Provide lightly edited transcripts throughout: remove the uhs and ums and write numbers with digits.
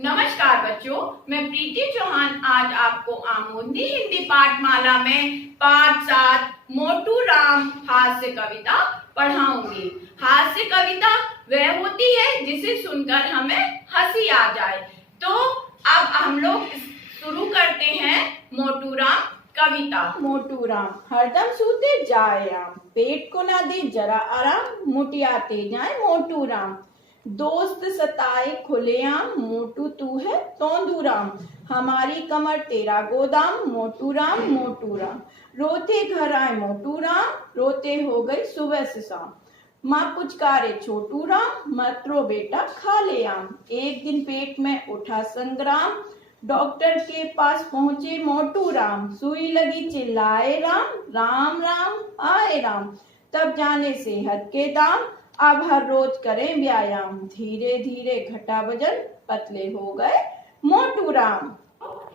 नमस्कार बच्चों, मैं प्रीति चौहान आज आपको आमोदी हिंदी पाठमाला में पाठ 7 मोटू राम हास्य कविता पढ़ाऊंगी। हास्य कविता वह होती है जिसे सुनकर हमें हंसी आ जाए। तो अब हम लोग शुरू करते हैं मोटू राम कविता। मोटू राम हरदम सूते जाए राम, पेट को ना दे जरा आराम, मुटियाते जाए मोटू राम। दोस्त सताए खुलेआम, मोटू तू है तोंदू राम, हमारी कमर तेरा गोदाम, मोटू राम मोटू राम। रोते घर आए मोटू राम, रोते हो गई सुबह से शाम, माँ पुचकारे छोटू राम, मत रो बेटा खा ले आम। एक दिन पेट में उठा संग्राम, डॉक्टर के पास पहुंचे मोटू राम, सुई लगी चिल्लाए राम, राम राम आए राम। तब जाने सेहत के दाम, अब हर रोज करें व्यायाम, धीरे धीरे घटा वजन, पतले हो गए मोटू राम।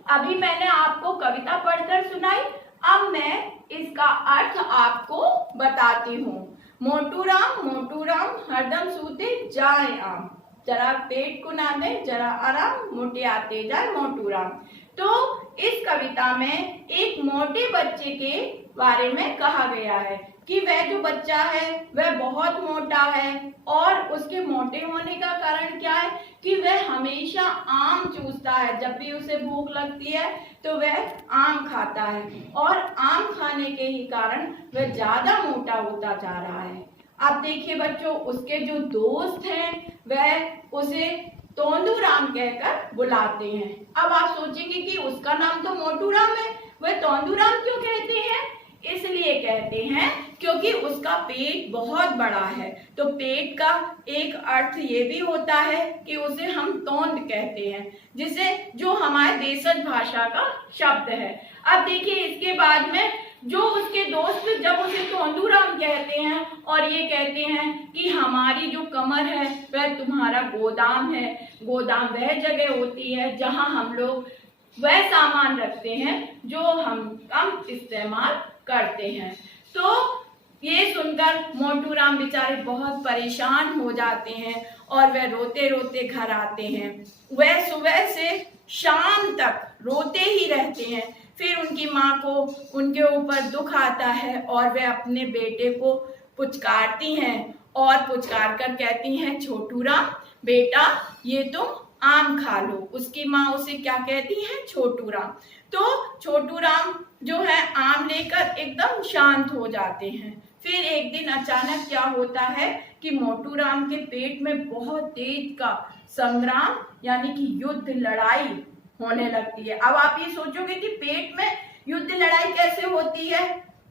अभी मैंने आपको कविता पढ़कर सुनाई, अब मैं इसका अर्थ आपको बताती हूँ। मोटू राम हरदम सूते जाए आम, जरा पेट को ना दे जरा आराम, मुटियाते जाए मोटू राम। तो इस कविता में एक मोटे बच्चे के बारे में कहा गया है कि वह जो बच्चा है वह बहुत मोटा है, और उसके मोटे होने का कारण क्या है कि वह हमेशा आम चूसता है। जब भी उसे भूख लगती है तो वह आम खाता है, और आम खाने के ही कारण वह ज्यादा मोटा होता जा रहा है। अब देखिए बच्चों, उसके जो दोस्त हैं वह उसे तोंदू राम कहकर बुलाते हैं। अब आप सोचेंगे कि उसका नाम तो मोटू राम है, वह तोंदू राम क्यों कहते हैं? इसलिए कहते हैं क्योंकि उसका पेट बहुत बड़ा है। तो पेट का एक अर्थ ये भी होता है कि उसे हम तोंद कहते हैं, जिसे जो हमारे देशज भाषा का शब्द है। अब देखिए इसके बाद में जो उसके दोस्त जब उसे तोंदू राम कहते हैं और ये कहते हैं कि हमारी जो कमर है वह तुम्हारा गोदाम है। गोदाम वह जगह होती है जहां हम लोग वह सामान रखते हैं जो हम कम इस्तेमाल करते हैं। तो ये सुनकर मोटू राम बेचारे बहुत परेशान हो जाते हैं और वह रोते रोते घर आते हैं। वह सुबह से शाम तक रोते ही रहते हैं। फिर उनकी माँ को उनके ऊपर दुख आता है और वह अपने बेटे को पुचकारती हैं और पुचकार कर कहती हैं, छोटू राम बेटा ये तुम आम खा लो। उसकी माँ उसे क्या कहती है? छोटू राम। तो छोटू राम जो है आम लेकर एकदम शांत हो जाते हैं। फिर एक दिन अचानक क्या होता है कि मोटू राम के पेट में बहुत तेज का संग्राम यानी कि युद्ध लड़ाई होने लगती है। अब आप ये सोचोगे कि पेट में युद्ध लड़ाई कैसे होती है?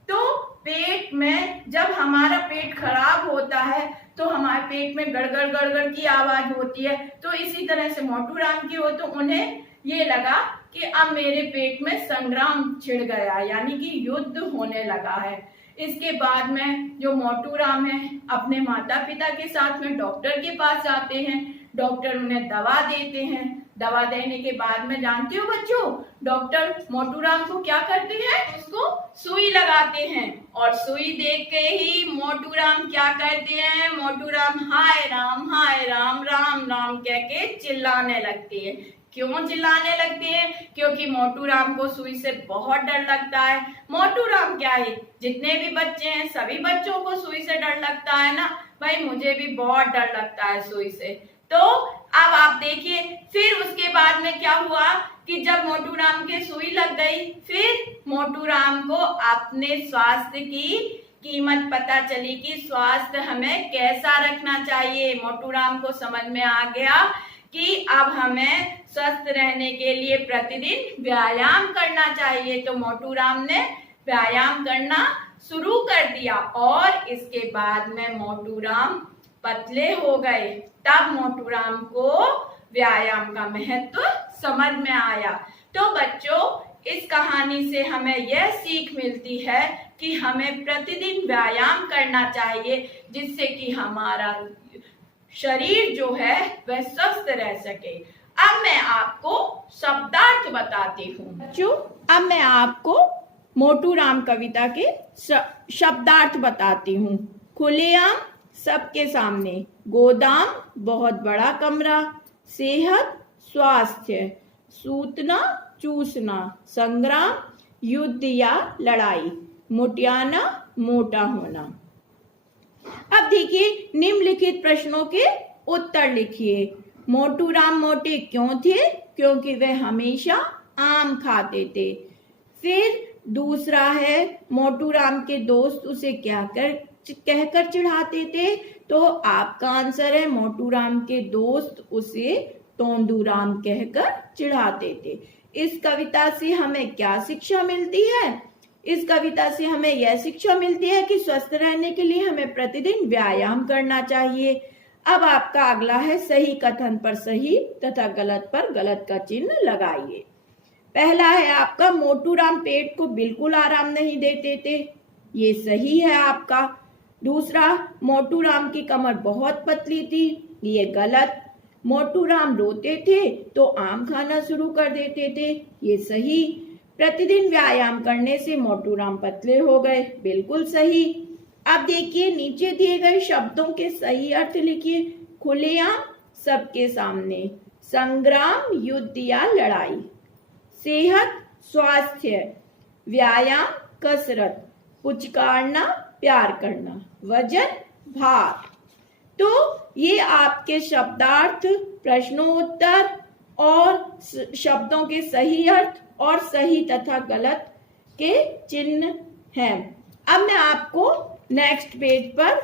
तो पेट में जब हमारा पेट खराब होता है तो हमारे पेट में गड़गड़ गड़गड़ की आवाज होती है। तो इसी तरह से मोटू राम की हो तो उन्हें ये लगा कि अब मेरे पेट में संग्राम छिड़ गया, यानी कि युद्ध होने लगा है। इसके बाद में जो मोटू राम है अपने माता पिता के साथ में डॉक्टर के पास जाते हैं। डॉक्टर उन्हें दवा देते हैं। दवा देने के बाद में जानते हो बच्चों, डॉक्टर मोटू राम को क्या करते हैं? उसको सुई लगाते हैं, और सुई देख के ही मोटू राम क्या करते हैं? मोटू राम हाय राम राम राम कह के चिल्लाने लगते हैं। क्यों चिल्लाने लगते हैं? क्योंकि मोटू राम को सुई से बहुत डर लगता है। मोटू राम क्या है, जितने भी बच्चे हैं सभी बच्चों को सुई से डर लगता है ना भाई, मुझे भी बहुत डर लगता है सुई से। तो अब आप देखिए फिर उसके बाद में क्या हुआ कि जब मोटू राम के सुई लग गई, फिर मोटू राम को अपने स्वास्थ्य की कीमत पता चली कि स्वास्थ्य हमें कैसा रखना चाहिए। मोटू राम को समझ में आ गया कि अब हमें स्वस्थ रहने के लिए प्रतिदिन व्यायाम करना चाहिए। तो मोटू राम ने व्यायाम करना शुरू कर दिया और इसके बाद में मोटू राम पतले हो गए। तब मोटू राम को व्यायाम का महत्व समझ में आया। तो बच्चों, इस कहानी से हमें यह सीख मिलती है कि हमें प्रतिदिन व्यायाम करना चाहिए, जिससे कि हमारा शरीर जो है वह स्वस्थ रह सके। अब मैं आपको शब्दार्थ बताती हूँ। बच्चों, अब मैं आपको मोटू राम कविता के शब्दार्थ बताती हूँ। खुलेआम सबके सामने, गोदाम बहुत बड़ा कमरा, सेहत स्वास्थ्य, सूतना चूसना, संग्राम युद्ध या लड़ाई, मोटियाना मोटा होना। अब देखिए निम्नलिखित प्रश्नों के उत्तर लिखिए। मोटू राम मोटे क्यों थे? क्योंकि वे हमेशा आम खाते थे। फिर दूसरा है मोटू राम के दोस्त उसे क्या कहकर चिढ़ाते थे? तो आपका आंसर है मोटू राम के दोस्त उसे तोंदू राम कहकर चिढ़ाते थे। इस कविता से हमें क्या शिक्षा मिलती है? इस कविता से हमें यह शिक्षा मिलती है कि स्वस्थ रहने के लिए हमें प्रतिदिन व्यायाम करना चाहिए। अब आपका अगला है सही कथन पर सही तथा गलत पर गलत का चिन्ह लगाइए। पहला है आपका मोटू राम पेट को बिल्कुल आराम नहीं देते थे, ये सही है आपका। दूसरा, मोटू राम की कमर बहुत पतली थी, ये गलत। मोटू राम रोते थे तो आम खाना शुरू कर देते थे, ये सही। प्रतिदिन व्यायाम करने से मोटू राम पतले हो गए, बिल्कुल सही। अब देखिए नीचे दिए गए शब्दों के सही अर्थ लिखिए। खुलेआम, सबके सामने, संग्राम युद्ध या लड़ाई, सेहत स्वास्थ्य, व्यायाम कसरत, पुचकारना प्यार करना, वजन भार। तो ये आपके शब्दार्थ, प्रश्नोत्तर और शब्दों के सही अर्थ और सही तथा गलत के चिन्ह हैं। अब मैं आपको नेक्स्ट पेज पर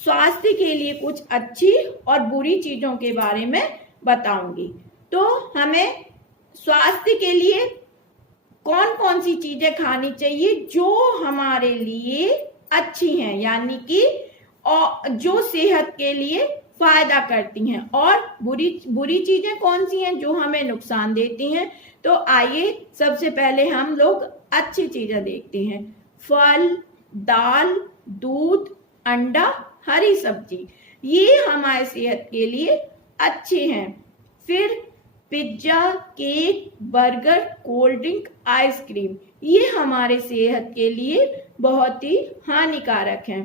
स्वास्थ्य के लिए कुछ अच्छी और बुरी चीजों के बारे में बताऊंगी। तो हमें स्वास्थ्य के लिए कौन कौन सी चीजें खानी चाहिए जो हमारे लिए अच्छी हैं, यानी कि जो सेहत के लिए फायदा करती हैं, और बुरी चीजें कौन सी हैं जो हमें नुकसान देती हैं। तो आइए सबसे पहले हम लोग अच्छी चीजें देखते हैं। फल, दाल, दूध, अंडा, हरी सब्जी, ये हमारे सेहत के लिए अच्छे हैं। फिर pizza, cake, burger, cold drink, ice cream, ये हमारे सेहत के लिए बहुत ही हानिकारक हैं।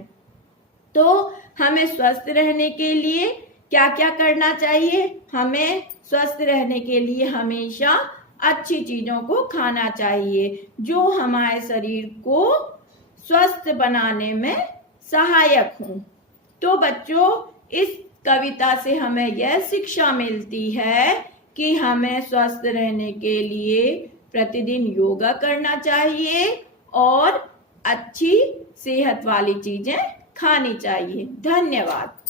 तो हमें स्वस्थ रहने के लिए क्या क्या करना चाहिए? हमें स्वस्थ रहने के लिए हमेशा अच्छी चीजों को खाना चाहिए जो हमारे शरीर को स्वस्थ बनाने में सहायक हों। तो बच्चों, इस कविता से हमें यह शिक्षा मिलती है कि हमें स्वस्थ रहने के लिए प्रतिदिन योगा करना चाहिए और अच्छी सेहत वाली चीजें खानी चाहिए। धन्यवाद।